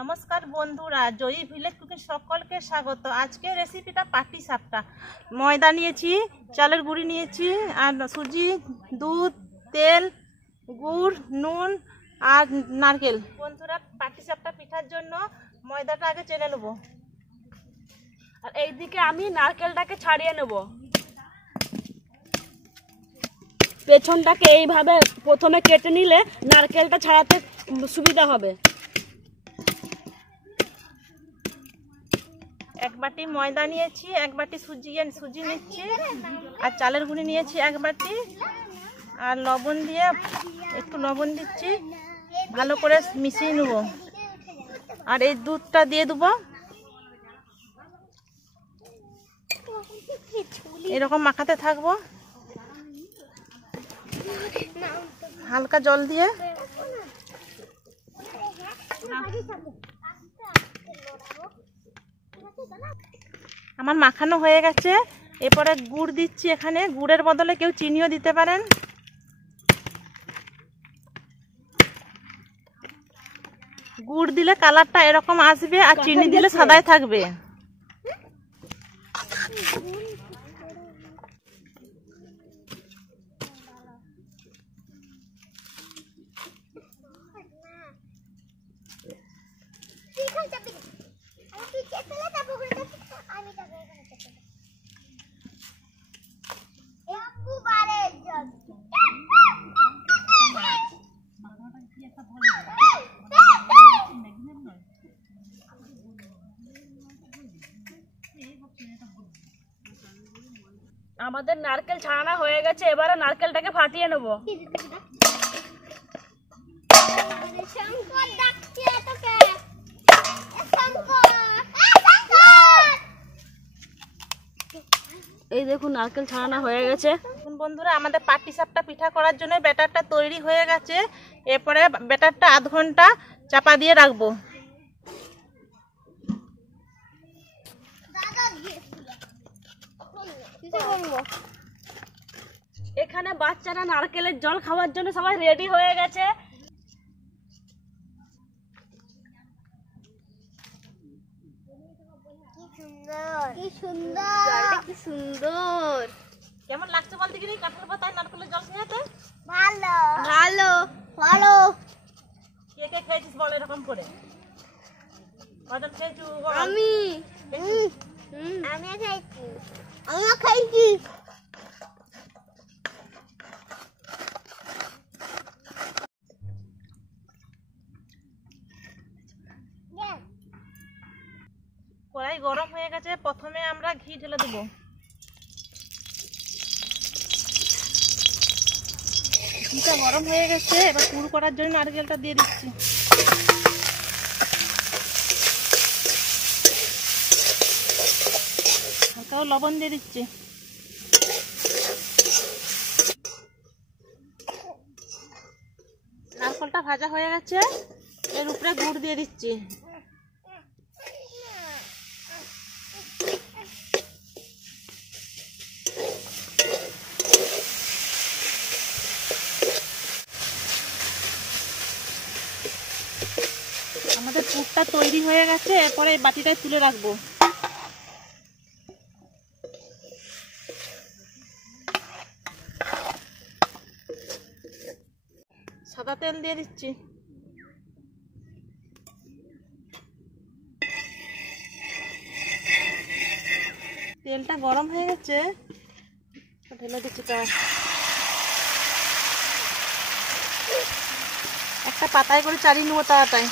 নমস্কার বন্ধুরা, জয়ী village cooking সকলকে স্বাগত। আজকে রেসিপিটা পাটিসাপটা। ময়দা নিয়েছি, চালের গুঁড়ি নিয়েছি, আর সুজি, দুধ, তেল, গুড়, নুন আর নারকেল। বন্ধুরা, পাটিসাপটা পিঠার জন্য ময়দাটা আগে চেলে নেব। আর এইদিকে আমি নারকেলটাকে ছাড়িয়ে নেব। পেছনটাকে এইভাবে প্রথমে কেটে নিলে নারকেলটা ছাড়াতে সুবিধা হবে। এক বাটি ময়দা নিয়েছি, এক বাটি সুজি নিচ্ছি, আর চালের গুঁড়ি নিয়েছি এক বাটি, আর লবণ দিয়ে একটু লবণ দিচ্ছি, ভালো করে মিশিয়ে নেব। আর এই দুধটা দিয়ে দেবো। এরকম মাখাতে থাকবো হালকা জল দিয়ে। আমার মাখানো হয়ে গেছে। এরপরে গুড় দিচ্ছি। এখানে গুড়ের বদলে কেউ চিনিও দিতে পারেন। গুড় দিলে কালারটা এরকম আসবে, আর চিনি দিলে সাদাই থাকবে। আমাদের নারকেল ছাড়ানো হয়ে গেছে। এবারে নারকেলটাকে ফাটিয়ে নেব। এই দেখুন, নারকেল ছাড়ানো হয়ে গেছে। বন্ধুরা, আমাদের পাটিসাপটা পিঠা করার জন্য ব্যাটারটা তৈরি হয়ে গেছে। এরপরে ব্যাটারটা আধ ঘন্টা চাপা দিয়ে রাখবো। এখানে বাচ্চারা নারকেলের জল খাওয়ার জন্য সবাই রেডি হয়ে গেছে। কি সুন্দর। কেমন লাগছে বলতে গেলে কাঁঠাল পাতায় নারকেলের জল খেতে? ভালো ভালো ভালো। কে কে খেয়েছিস বল এরকম করে? কজন খেয়েছু? আমি খাইছি। আমিও খাইছি। কড়াই গরম হয়ে গেছে। প্রথমে আমরা ঘি ঢেলে দেবো। ঘিটা গরম হয়ে গেছে। এবার পুর করার জন্য নারকেলটা দিয়ে দিচ্ছি। হালকা লবণ দিয়ে দিচ্ছি। নারকেলটা ভাজা হয়ে গেছে। এর উপরে গুড় দিয়ে দিচ্ছি। আমাদের পুরটা তৈরি হয়ে গেছে। এরপরে এই বাটিটায় তুলে রাখবো। সাদা তেল দিয়ে দিচ্ছি। তেলটা গরম হয়ে গেছে। ঢেলে দিচ্ছি। একটা পাতায় করে চালিয়ে নেবো তাড়াতাড়ি।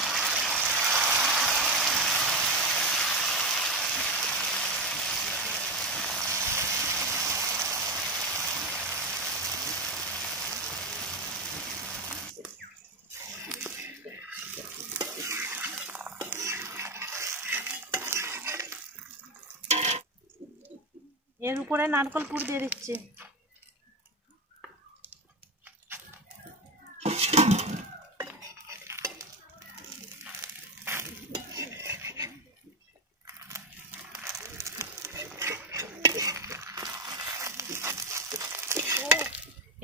এর উপরে নারকেল পুর দিয়ে দিচ্ছি।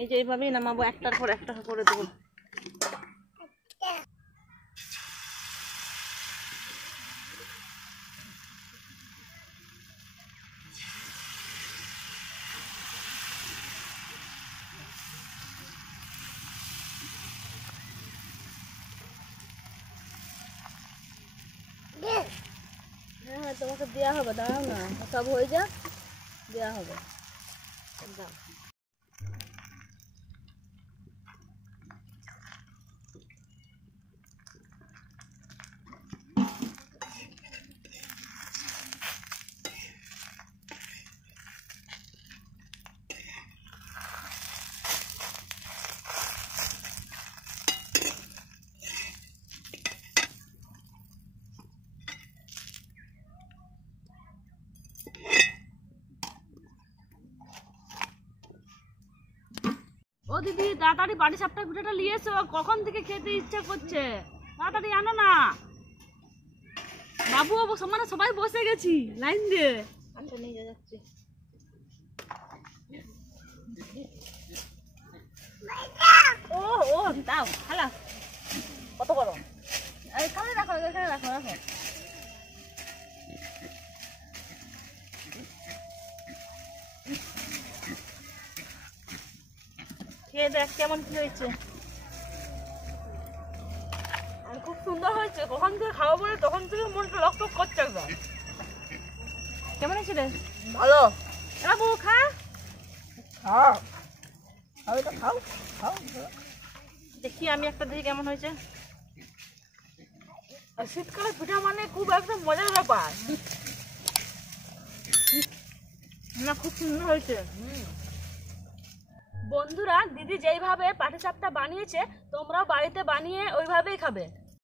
এই যে এইভাবেই নামাবো, একটার পর একটা করে দেবো। তোমাকে দেওয়া হবে, দাঁড়াও না, সব হয়ে যাক, দেওয়া হবে। দাও। ও দিদি, তাড়াতাড়ি পাটিসাপটা পিঠাটা নিয়ে এসো, কখন থেকে খেতে ইচ্ছা করছে, তাড়াতাড়ি আনো না। বাবু মানে সবাই বসে গেছি লাইন দিয়ে। আচ্ছা নিয়ে যাচ্ছি। ও ও দাও খালা, কত বড়, এখানে রাখো, এখানে রাখো রাখো। খেয়ে দেখ কেমন কি হয়েছে। খুব সুন্দর হয়েছে, কখন থেকে খাবো বলে তখন থেকে মনটা লকটক করছে একদম। কেমন হয়েছে রে? ভালো। বাবু খা, খাও, এটা খাও, খাও। দেখি আমি একটা দেখি কেমন হয়েছে। আর শীতকালে পিঠা মানে খুব একদম মজার ব্যাপার। না খুব সুন্দর হয়েছে। বন্ধুরা, দিদি যেইভাবে পাটিসাপটা বানিয়েছে তোমরাও বাড়িতে বানিয়ে ওইভাবেই খাবে।